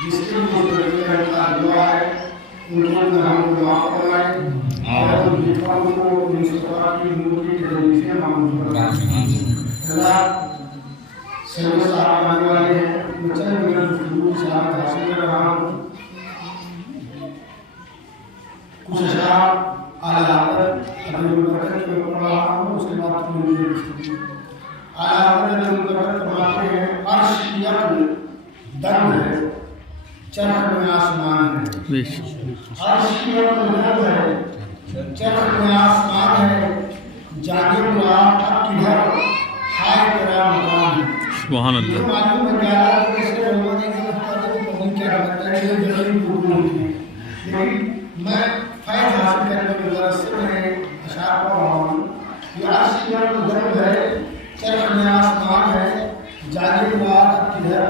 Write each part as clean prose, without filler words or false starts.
جس کے لیے دعا ہے ان کے اندر ہم دعا فرمائیں اور ان کی قوم کو مصطفیٰ کی نور کی تجلی سے معمول فرمائیں۔ اللہ سید صاحب آنے والے ہیں، میں چند منٹ گفتگو سلامت حاصل کر رہا ہوں۔ کچھ اشعار اعلیٰ حضرت ابن البرکت میں پڑھ رہا ہوں، اس کے بعد تم مجھے گفتگو۔ اعلیٰ حضرت ابن البرکت فرماتے ہیں عرش یک دم ہے چرخ میں آسمان ہے، عرش یک دم ہے چرخ میں آسمان ہے، جاگے تو آپ اب کدھر ہائے تیرا مقام ہے۔ سبحان اللہ۔ یہ معلوم ہے کہ اللہ کے سے علماء نے یہ مختلف پڑھنے کی عادت ہے، یہ ضروری اردو ہوتی ہے، لیکن میں فیض حاصل کرنے کی غرض سے میں اشعار پڑھ رہا ہوں۔ یہ عرش یک دم ہے چرخ میں آسمان ہے، جاگے تو آپ اب کدھر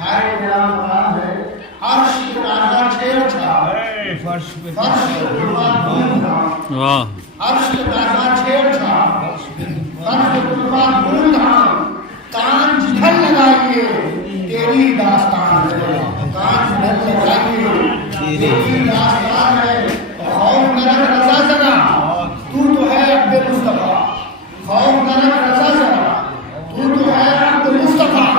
ہائے تیرا مقام ہے۔ عرش کے تازہ چھیڑ چھاڑ فرش پہ طوفان واہ، عرش کے تازہ چھیڑ چھاڑ فرش پہ طوفان بھول دھام، کان جدھر لگائیے تیری داستان ہے، کان جدھر لگائیے تیری داستان ہے۔ خوف نہ رکھ رضا ذرا تو ہے عبد مصطفیٰ، خوف نہ رکھ رضا ذرا تو ہے عبد مصطفیٰ،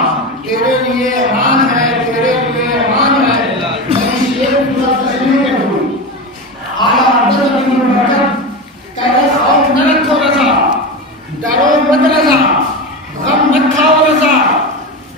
تیرے لیے امان ہے تیرے لیے امان ہے۔ میں اس شعر کی پورا تشریح کروں۔ اعلیٰ حضرت ابن البرکت کہتے خوف نہ رکھو رضا، ڈرو مت رضا، غم مت کھاؤ رضا،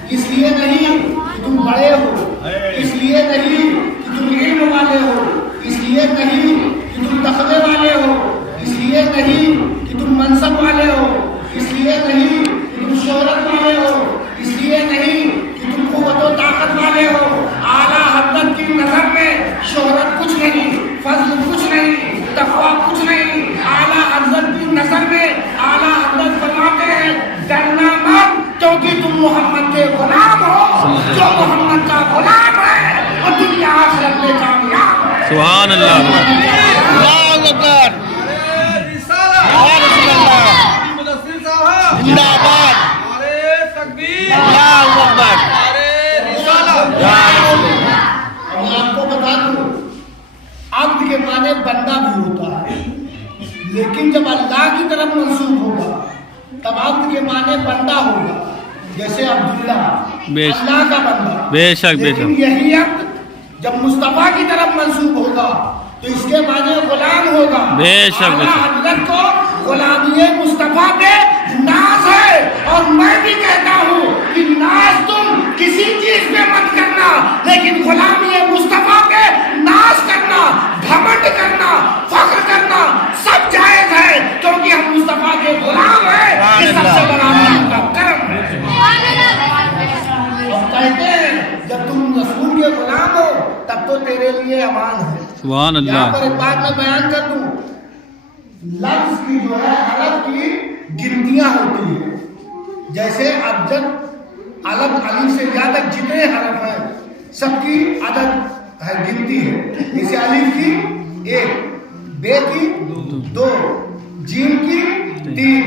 اس لیے نہیں کہ تم بڑے ہو، اس لیے نہیں کہ تم علم والے ہو، اس لیے نہیں کہ تم تقوی والے ہو، اس لیے نہیں کہ تم منصب والے ہو، اس لیے نہیں کہ تم شہرت والے ہو، اس لیے نہیں کہ تم قوت و طاقت والے ہو۔ اعلیٰ حضرت کی نظر میں شہرت کچھ نہیں، فضل کچھ نہیں، تقویٰ کچھ نہیں۔ اعلیٰ حضرت کی نظر میں اعلیٰ حضرت فرماتے ہیں ڈرنا مت کیونکہ تم محمد کے غلام ہو، جو محمد کا غلام ہے اور دنیا آخرت میں کامیاب ہے۔ سبحان اللہ، اللہ اکبر، یا رسول اللہ، زندہ آباد، اللہ اکبر، یا رسول اللہ۔ اور میں آپ کو بتا دوں عبد کے معنی بندہ بھی ہوتا ہے، لیکن جب اللہ کی طرف منسوب ہوگا تب عبد کے معنی بندہ ہوگا، جیسے عبداللہ اللہ کا بندہ، بے شک بے لیکن شک، یہی عبد جب مصطفیٰ کی طرف منسوب ہوگا تو اس کے معنی غلام ہوگا۔ بے شک بے شک۔ حضرت کو غلامی مصطفیٰ پہ ناز ہے، اور میں بھی کہتا ہوں کہ ناز تم کسی چیز پہ مت کرنا، لیکن غلامی مصطفیٰ پہ ناز کرنا، گھمنڈ کرنا، فخر کرنا سب جائز ہے، کیونکہ ہم مصطفیٰ کے غلام ہیں۔ یہ سب سے بڑا اللہ کا کرم ہے۔ اور کہتے ہیں جب تم رسول کے غلام ہو تب تو تیرے لیے امان ہے۔ سبحان یہاں پر اللہ، ایک بات میں بیان کر دوں، لفظ کی جو ہے حرف کی گنتیاں ہوتی ہیں، جیسے ابجد الف سے یاء تک جتنے حرف ہیں سب کی عدد ہے، گنتی ہے۔ جیسے الف کی 1، بے کی 2، جیم کی 3،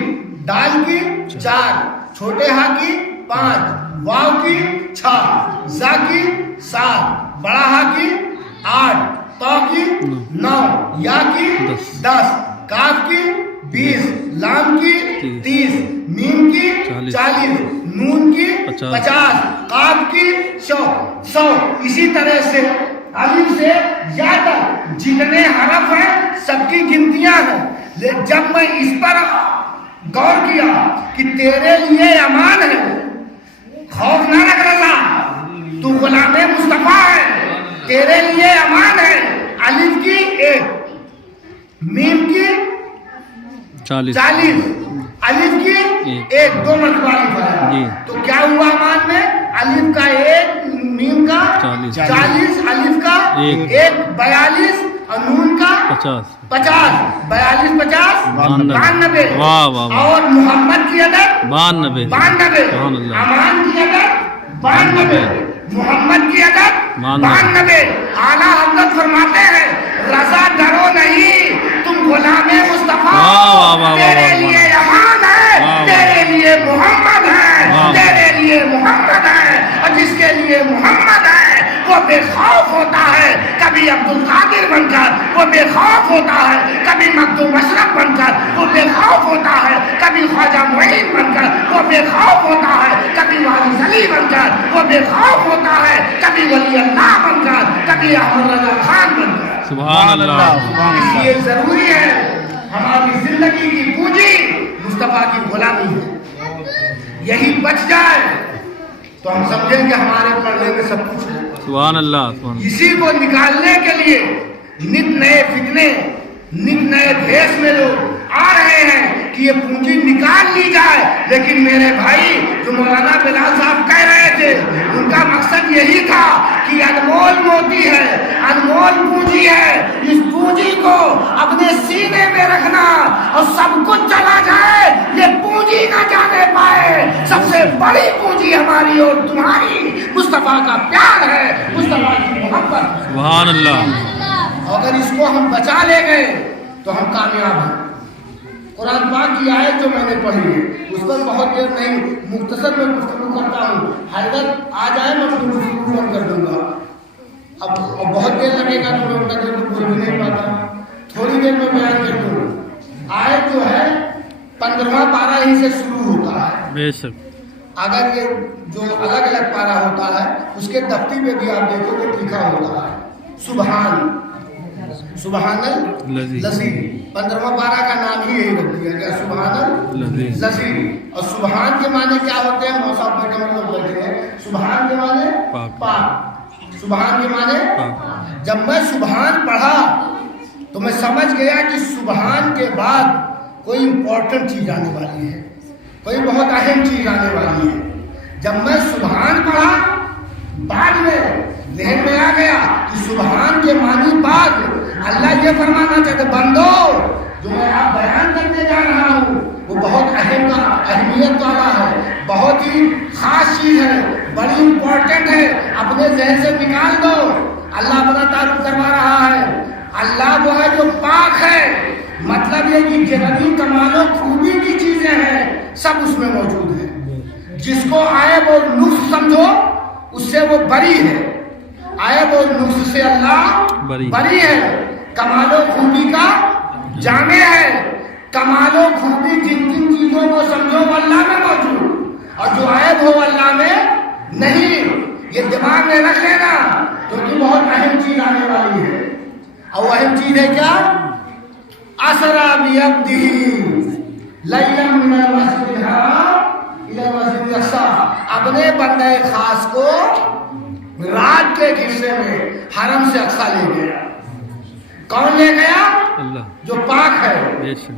دال کی 4، چھوٹے ہا کی 5، واو کی 6، زا کی 7، بڑا ہا کی 8، تو کی 9، یا کی 10، کاف کی 20، لام کی 30، میم کی 40، نون کی 50، قاف کی 100۔ اسی طرح سے الف سے یا تک جتنے حرف ہیں سب کی گنتیاں ہیں، لیکن جب میں اس پر غور کیا کہ تیرے لیے امان ہے، خوف نہ رکھ رضا، تو غلام مصطفیٰ ہے، تیرے لیے امان ہے، الف کی 1، میم کی 40، الف کی 1، 2 مرتبہ الف ہے، تو کیا ہوا امان میں؟ الف کا 1، میم کا 40، الف کا 1 42 اور نون کا 50، 42 50 92، اور محمد کی عدد 92، امان کی عدد 92، محمد کی عدد 92۔ اعلیٰ حضرت فرماتے ہیں رضا ڈرو نہیں، تم غلام مصطفیٰ، تیرے لیے امان ہے، تیرے لیے محمد ہے، تیرے لیے محمد ہے، اور جس کے لیے محمد ہے وہ بے خوف ہوتا ہے کبھی عبد القادر بن کر، وہ بے خوف ہوتا ہے کبھی مخدوم اشرف بن کر، وہ بے خوف ہوتا ہے کبھی خواجہ معین بن کر، وہ بے خوف ہوتا ہے کبھی والی علی بن کر، وہ بے خوف ہوتا ہے کبھی ولی اللہ بن کر، کبھی احمد رضا خان بن کر۔ سبحان اللہ، اس لیے ضروری ہے ہماری زندگی کی پونجی مصطفیٰ کی غلامی ہے، یہی بچ جائے تو ہم سمجھیں کہ ہمارے پڑھنے میں سب کچھ ہے۔ سبحان اللہ، سبحان اللہ۔ اسی کو نکالنے کے لیے نت نئے فتنے، نت نئے بھیس میں لوگ آ رہے ہیں کہ یہ پونجی نکال لی جائے، لیکن میرے بھائی جو مولانا بلال صاحب کہہ رہے تھے ان کا مقصد یہی تھا کہ انمول موتی ہے، انمول پونجی ہے، اس پونجی کو اپنے سینے میں رکھنا اور سب کچھ چلا جائے یہ پونجی نہ جانے پائے۔ سب سے بڑی پونجی ہماری اور تمہاری مصطفیٰ کا پیار ہے، مصطفیٰ کی محبت۔ سبحان اللہ۔ اگر اس کو ہم بچا لے گئے تو ہم کامیاب ہیں۔ قرآن پاک کی آیت جو میں نے پڑھی ہے اس پر بہت دیر نہیں، مختصر میں گفتگو کرتا ہوں، حیدر آ جائے میں گفتگو بند کر دوں گا۔ اب بہت دیر لگے گا تو میں اتنا دیر تو بول بھی نہیں پاتا، تھوڑی دیر میں بیان کر دوں۔ آیت جو ہے 15واں پارہ ہی سے شروع ہوتا ہے۔ بے شک۔ اگر یہ جو الگ الگ پارہ ہوتا ہے اس کے دفتی پہ بھی آپ دیکھو تو لکھا ہوتا ہے سبحان الذی، 15واں پارہ کا نام ہی یہی رکھ دیا گیا سبحان الذی۔ اور سبحان کے معنی کیا ہوتے ہیں؟ موسیٰ بیٹھے ہم لوگ بیٹھے ہیں، سبحان کے معنی پاک، سبحان کے معنی جب میں سبحان پڑھا تو میں سمجھ گیا کہ سبحان کے بعد کوئی امپورٹنٹ چیز آنے والی ہے، کوئی بہت اہم چیز آنے والی ہے۔ جب میں سبحان پڑھا بعد میں ذہن میں آ گیا کہ سبحان کے معنی بعد اللہ یہ فرمانا چاہتے بندو جو میں آپ بیان کرنے جا رہا ہوں وہ بہت اہمیت والا ہے، بہت ہی خاص چیز ہے، بڑی امپورٹنٹ ہے، اپنے ذہن سے نکال دو۔ اللہ اپنا تعارف کروا رہا ہے، اللہ وہ ہے جو پاک ہے، مطلب یہ کہ جتنی کمال و خوبی کی چیزیں ہیں سب اس میں موجود ہیں۔ جس کو عیب اور نقص سمجھو اس سے وہ بری ہے، عیب اور نقص سے اللہ بری ہے، کمال و خوبی کا جامع ہے۔ کمال و خوبی جن جن چیزوں کو سمجھو وہ اللہ میں موجود، اور جو عیب ہو اللہ میں نہیں، یہ دماغ میں رکھ لینا کیونکہ بہت اہم چیز آنے والی ہے۔ اور وہ اہم چیز ہے کیا؟ اسرا بعبدہ لیلا من المسجد الحرام الی المسجد الاقصی، اپنے بندے خاص کو رات کے حصے میں حرم سے اقصی لے گیا۔ کون لے گیا؟ اللہ جو پاک ہے۔ بے شک۔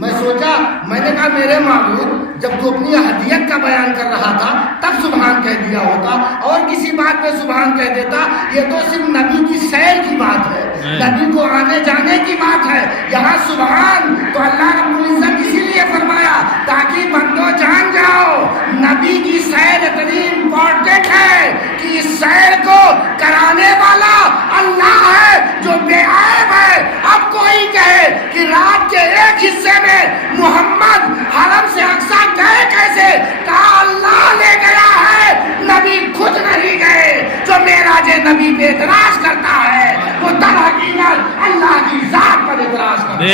میں سوچا، میں نے کہا میرے معبود جب تو اپنی احدیت کا بیان کر رہا تھا تب سبحان کہہ دیا ہوتا، اور کسی بات پہ سبحان کہہ دیتا، یہ تو صرف نبی کی سیر کی بات ہے، نبی کو آنے جانے کی بات ہے۔ یہاں سبحان تو اللہ رب العزت اسی لیے فرمایا تاکہ بندو جان جاؤ نبی کی سیر اتنی امپورٹنٹ ہے کہ اس سیر کو کرانے والا اللہ ہے جو بے عیب ہے۔ اب کوئی کہے کہ رات کے ایک حصے میں محمد حرم سے اقصی گئے کیسے؟ کہا اللہ لے گیا ہے، نبی خود نہیں گئے۔ جو معراج نبی پہ اعتراض کرتا ہے وہ در حقیقت اللہ کی ذات پر اعتراض کرتا ہے۔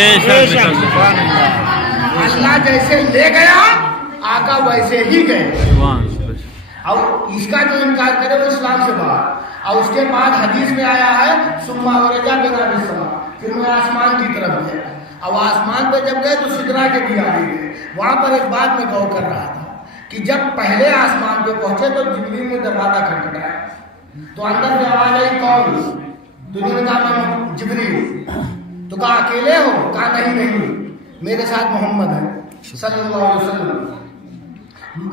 اللہ جیسے لے گیا آقا ویسے ہی گئے، اور اس کا جو انکار کرے وہ اسلام سے باہر۔ اور اس کے بعد حدیث میں آیا ہے ثم عرج بنا بالسماء، پھر میں آسمان کی طرف گیا، اور آسمان پہ جب گئے تو سدرا کے بھی آگے گئے۔ وہاں پر ایک بات میں غور کر رہا تھا کہ جب پہلے آسمان پہ پہنچے تو جبریل نے دروازہ کھٹکھٹایا تو اندر سے آواز آئی کون؟ تو انہوں نے کہا میں جبریل۔ تو کہا اکیلے ہو؟ کہا نہیں میرے ساتھ محمد ہے صلی اللہ علیہ وسلم۔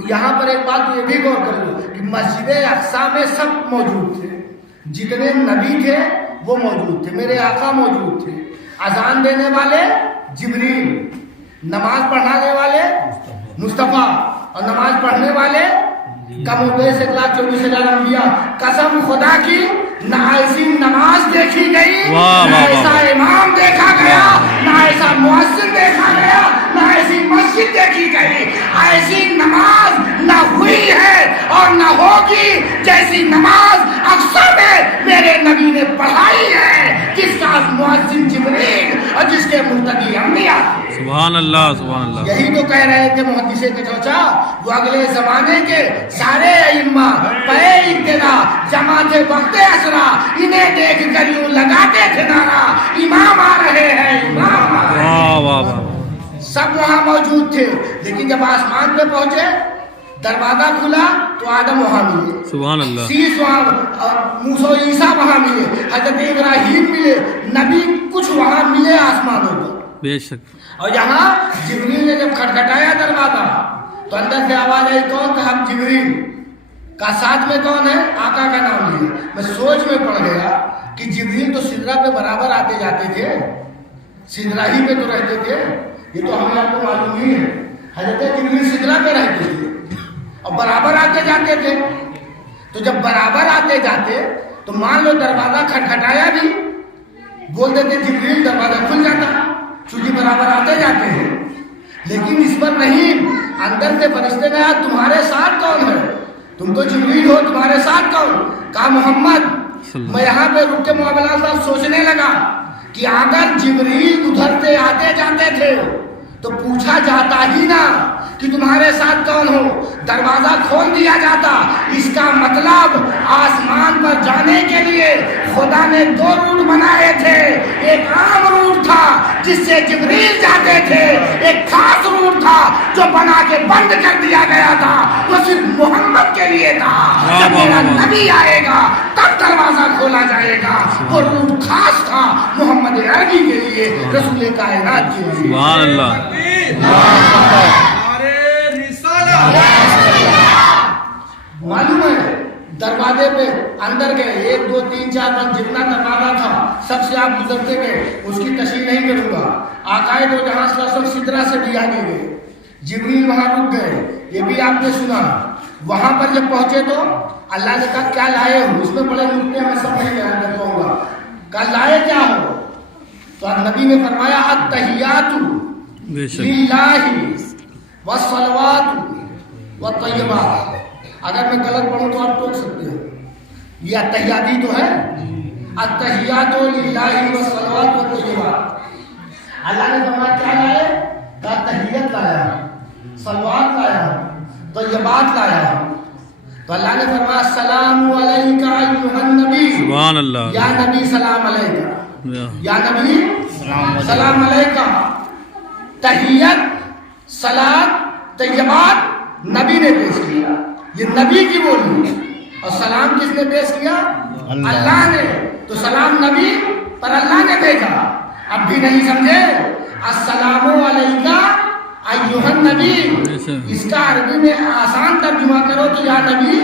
یہاں پر ایک بات یہ بھی غور کر لو کہ مسجد اقصی میں سب موجود تھے، جتنے نبی تھے وہ موجود تھے، میرے آقا موجود تھے، اذان دینے والے جبریل، نماز پڑھانے والے مصطفیٰ، اور نماز پڑھنے والے کم و بیش 1,24,000 انبیاء۔ قسم خدا کی نہ ایسی نماز دیکھی گئی، نہ ایسا امام دیکھا گیا، نہ ایسا مؤذن دیکھا گیا، نہ ایسی مسجد دیکھی گئی۔ ایسی نماز نہ ہوئی ہے اور نہ ہوگی جیسی نماز اقصی میں نبی نے پڑھائی ہے، جس کا مؤذن جبریل اور جس کے مقتدی انبیاء۔ سبحان اللہ سبحان اللہ۔ یہی تو کہہ رہے تھے محدث کے چوچا، وہ اگلے زمانے کے سارے ائمہ پے ابتدا جماعت وقت اسرا، انہیں دیکھ کر یوں لگاتے تھے نعرہ، امام آ رہے ہیں، امام آ رہے ہیں۔ واہ واہ واہ۔ سب وہاں موجود تھے، لیکن جب آسمان پہ پہنچے دروازہ کھلا تو آدم وہاں ملے، سبحان اللہ۔ سیس وہاں، موسیٰ عیسیٰ وہاں ملے، حضرت ابراہیم ملے، نبی کچھ وہاں ملے آسمانوں پر۔ بے شک۔ اور یہاں جبریل نے جب کھٹکھٹایا دروازہ تو اندر سے آواز آئی، کون؟ کہ ہم جبریل کا۔ ساتھ میں کون ہے؟ آقا کا نام لیا۔ میں سوچ میں پڑ گیا کہ جبریل تو سدرہ پہ برابر آتے جاتے تھے، سدرہ ہی پہ تو رہتے تھے، یہ تو ہمیں آپ کو معلوم ہی ہے۔ حضرت جبریل سدرہ پہ رہتے تھے اور برابر آتے جاتے تھے، تو جب برابر آتے جاتے تو مان لو دروازہ کھٹکھٹایا بھی، بول دیتے جبریل، دروازہ کھل جاتا، چونکہ برابر آتے جاتے ہیں۔ لیکن اس پر نہیں، اندر سے فرشتے نے کہا تمہارے ساتھ کون ہے؟ تم تو جبریل ہو، تمہارے ساتھ کون؟ کہا محمد۔ میں یہاں پہ رک کے معاملہ صاحب سوچنے لگا کہ اگر جبریل ادھر سے آتے جاتے تھے تو پوچھا جاتا ہی نا کہ تمہارے ساتھ کون ہو، دروازہ کھول دیا جاتا۔ اس کا مطلب آسمان پر جانے کے لیے خدا نے دو روٹ بنائے تھے، ایک عام روٹ تھا جس سے جبریل جاتے تھے، ایک خاص روٹ تھا جو بنا کے بند کر دیا گیا تھا، وہ صرف محمد کے لیے تھا۔ جب میرا نبی آئے گا تب دروازہ کھولا جائے گا۔ وہ روٹ خاص تھا محمد عربی کے لیے، رسول کائنات کے لیے۔ سبحان اللہ۔ معلوم ہے دروازے پہ اندر گئے، 1 2 3 4 5 جتنا دروازہ تھا سب سے آپ گزرتے گئے، اس کی تشریح نہیں کروں گا۔ آقائے دو جہاں صلی اللہ علیہ وسلم سدرہ سے بھی آگے گئے، جبریل وہاں رک گئے، یہ بھی آپ نے سنا۔ وہاں پر جب پہنچے تو اللہ نے کہا کیا لائے ہو؟ اس میں بڑے نقطے میں سب نہیں بیان کر پاؤں گا، کہا لائے کیا ہو؟ تو نبی نے فرمایا التحیات بے شک۔ للہ والصلوات والطیبات۔ اگر میں غلط پڑھوں تو آپ ٹوک سکتے ہو، یہ التحیات ہی تو ہے، التحیات للہ والصلوات والطیبات۔ اللہ نے فرمایا کیا لائے؟ کہا تحیت لایا، صلوات لایا، طیبات لایا۔ تو اللہ نے فرمایا السلام علیک ایھا النبی، سبحان اللہ۔ یا نبی سلام علیکہ، یا نبی سلام علیکہ۔ تحیت، صلاۃ، طیبات نبی نے پیش کیا، یہ نبی کی بولی، اور سلام کس نے پیش کیا؟ اللہ نے۔ تو سلام نبی پر اللہ نے بھیجا۔ اب بھی نہیں سمجھے؟ السلام علیکہ ایھا النبی، اس کا عربی میں آسان ترجمہ کرو تو یا نبی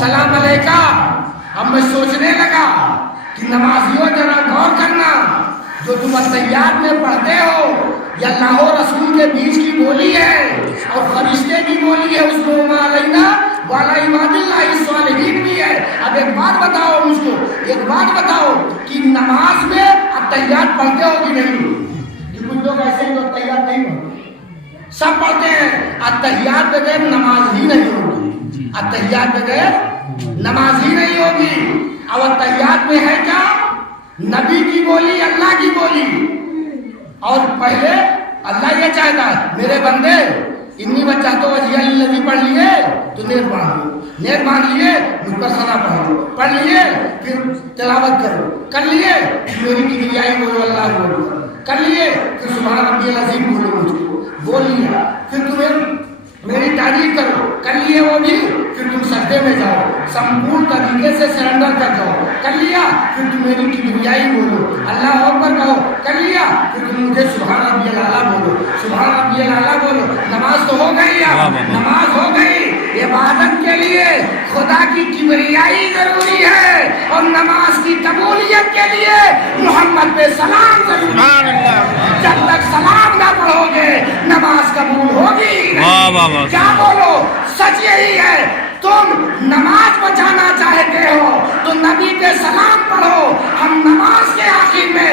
سلام علیکہ۔ اب میں سوچنے لگا کہ نمازیوں ذرا غور کرنا، جو تم التحیات میں پڑھتے ہو یہ اللہ و رسول کے بیچ کی بولی ہے اور فرشتے کی بولی ہے، اس میں وما علینا وعلی عباد اللہ الصالحین بھی ہے۔ اب ایک بات بتاؤ مجھ کو، ایک بات بتاؤ کہ نماز میں التحیات پڑھتے ہو کہ نہیں؟ کہ کچھ لوگ ایسے ہی التحیات نہیں پڑھتے، سب پڑھتے ہیں۔ التحیات بغیر نماز ہی نہیں ہوگی، التحیات بغیر نماز ہی نہیں ہوگی۔ اب التحیات میں ہے کیا؟ نبی کی بولی، اللہ کی بولی۔ اور پہلے اللہ یہ چاہتا ہے میرے بندے انی بچہ تو وجیہ الذی پڑھ لیے تو نیت باندھ لو، نیت باندھ لیے مجھ پر ثنا پڑھ لو، پڑھ لیے پھر تلاوت کرو، کر لیے میری کبریائی بولو، اللہ بولو، کر لیے پھر سبحان ربی العظیم بولو، مجھ کو بول لیا، پھر تمہیں میری تعریف کرو، کر لیے وہ بھی، پھر تم سجدے میں جاؤ، سمپورن طریقے سے سرنڈر کر جاؤ، کر لیا پھر تم میری کبریائی بولو، اللہ اکبر کہو، کر لیا پھر تم مجھے سبحان ربی الاعلیٰ بولو، سبحان ربی الاعلیٰ بولو۔ نماز تو ہو گئی، نماز ہو گئی۔ عبادت کے لیے خدا کی کبریائی ضروری ہے اور نماز کی قبولیت کے لیے محمد پہ سلام ضروری ہے۔ جب تک سلام نہ پڑھو گے نماز قبول ہوگی نہیں۔ کیا بولو؟ سچ یہی ہے، تم نماز بچانا چاہتے ہو تو نبی پہ سلام پڑھو۔ ہم نماز کے آخر میں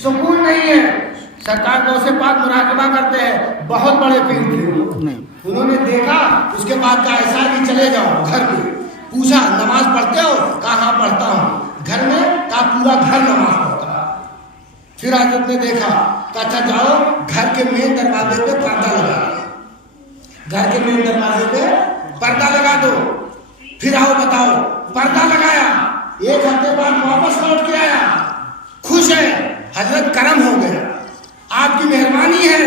سکون نہیں ہے. سرکار غوث پاک مراقبہ کرتے ہیں، بہت بڑے پیر تھے. انہوں نے دیکھا، اس کے بعد کہا ایسا کہ چلے جاؤ گھر پہ. پوچھا نماز پڑھتے ہو؟ کہا ہاں پڑھتا ہوں. گھر میں؟ کہا پورا گھر نماز پڑھتا ہے. پھر حضرت نے دیکھا، کہا اچھا جاؤ گھر کے مین دروازے پہ پردہ لگا دو، گھر کے مین دروازے پہ پردہ لگا دو. پھر آؤ بتاؤ. پردہ لگایا. ایک ہفتے بعد واپس لوٹ کے آیا، خوش ہے. حضرت کرم ہو گیا، آپ کی مہربانی ہے،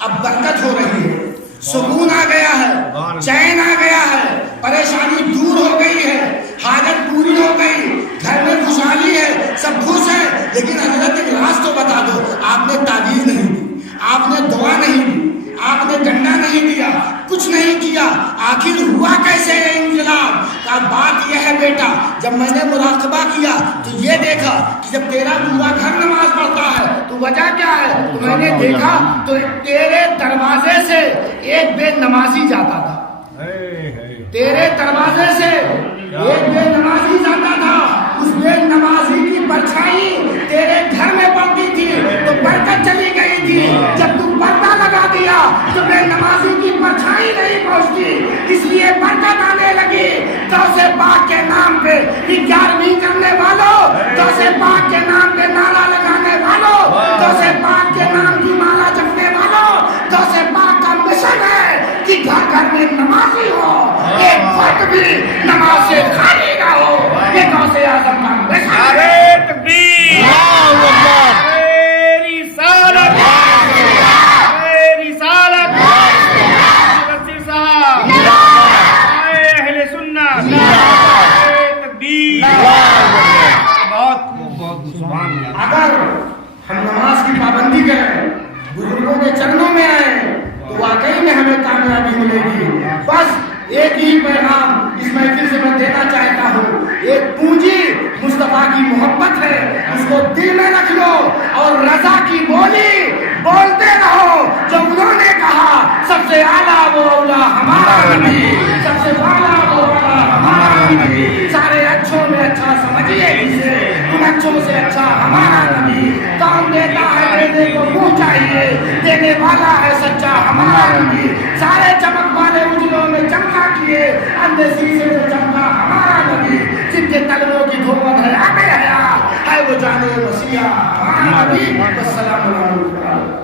اب برکت ہو رہی ہے، سکون آ گیا ہے، چین آ گیا ہے، پریشانی دور ہو گئی ہے، حاجت پوری ہو گئی، گھر میں خوشحالی ہے، سب خوش ہیں. لیکن حضرت ایک راز تو بتا دو، آپ نے تعویذ نہیں دی، آپ نے دعا نہیں دی، آپ نے ڈنڈا نہیں دیا، کچھ نہیں کیا. آخر ہوا کیسے یہ انقلاب؟ کا بات یہ ہے بیٹا، جب میں نے مراقبہ کیا تو یہ دیکھا کہ جب تیرا پورا گھر نماز پڑھتا ہے تو وجہ کیا ہے؟ تو میں نے دیکھا تو تیرے دروازے سے ایک بے نمازی جاتا تھا، تیرے دروازے سے ایک بے نمازی جاتا تھا. اس بے نمازی کی پرچھائی تیرے گھر میں پڑتی تھی تو برکت چلی گئی تھی. جب تم پردہ لگا دیا تو بے نمازی کی پرچھائی نہیں پہنچتی، اس لیے برکت آنے لگی. غوث پاک کے نام پہ 11ویں کرنے والوں، غوث پاک کے نام پہ نعرہ لگانے والوں، غوث پاک کے نام کی مالا جپنے والوں، غوث پاک کا مشن ہے کہ گھر گھر میں نمازی ہو، ایک فرد بھی نماز سے خالی نہ ہو. یہ غوث اعظم کا مشن ہے. تکبیر، رسالت، رسالت، وزیر صاحب، اہل سنت، تکبیر. بہت بہت سبحان اللہ. اگر ہم نماز کی پابندی کریں، بزرگوں کے چرنوں میں آئیں تو واقعی میں ہمیں کامیابی ملے گی. بس ایک ہی پیغام اس محفل سے میں دینا چاہتا ہوں، ایک پونجی مصطفیٰ کی محبت ہے، اس کو دل میں رکھ لو اور رضا کی بولی بولتے رہو جو انہوں نے کہا. سب سے اعلیٰ وہ اولا ہمارا نبی، سب سے اعلیٰ وہ اولا ہمارا نبی. سارے اچھوں میں اچھا سمجھیے اسے، ان اچھوں سے اچھا ہمارا نبی. کام دیتا ہے دینے کو منہ چاہیے، دینے والا ہے سچا ہمارا نبی. سارے چمک والے اجلوں میں چمکا کیے، اندھے شیشے میں چمکا ہمارا نبی. جن کے تلووں کی دھومت ہے آب حیات ہے وہ جانے مسیح ہمارا نبی. السلام علیکم.